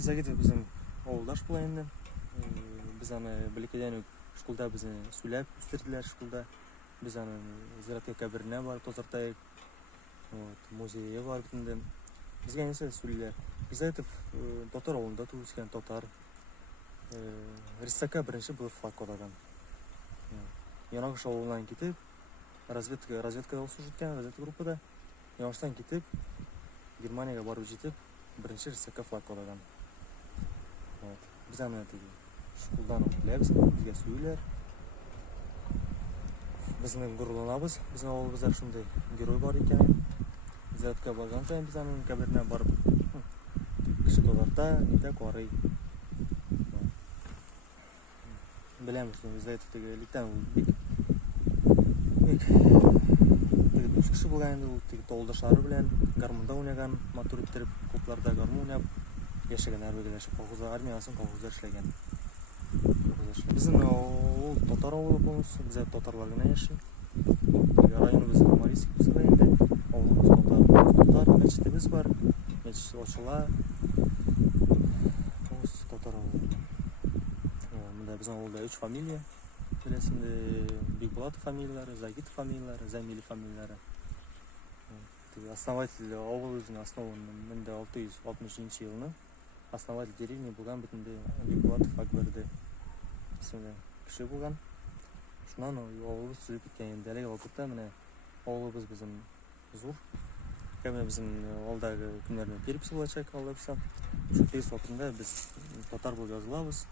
Загитов біздің ауылдаш бұл енді. Біз аны білекеден школда бізді сөйлеп үстірділер школда. Біз аны зиратқа кабіріне барып тозыртайық. Музейе барып енді. Бізге несі сөйлелер. Загитов Тотар ауылында туыскен Тотар. Риссака бірінші бұл флаг қодаған. Янағыш ауылынан кетіп, разведкада осы жүрген, разведка группада. Янағыштан кетіп, Германияға барып жетіп, бірінші Риссака флаг қодаған. Біз аны школдан білеміз, бізге сөйлер. Біздің ғұрланабыз, біздің ауылымызда шындай герой бар екен. Зиратқа барған сайын біз аны кабіріне барып, кіші толарда, неді қуарай. Білеміз, Загитовтегі ликтен үш кіші болған енді, толдашары білен, гармонда ойнаған, мотор иттеріп, көпларда гармон ойнап, яшеген әрбегілер шып, армиясын колхоздар ішлеген. Біздің ол Тотар ауылы болыңыз, біз Тотарларғына яшын. Районы біздің Марийский бұсыға енді, ауылымыз Тотар, мәчетіміз бар, мәчет Очыла, Тотар ауылы. Біздің ауылда 3 фамилия, білесінде Бекболатов фамилиялары, Загитов фамилиялары, Замили фамилиялары. Основатель ауыл өзінің основаны 1660 жылыны основатель деревни болған бүтінде Бекболатов Акберді кіші болған. Шынан ауылыбыз жүріп кеткен енді әлегі уақытта міне ауылыбыз біздің зор. Кәміне біздің ауылдағы күндеріне перепіс болачақ алып сап. Şu tez уақытында біз Тотар болып жазылабыз.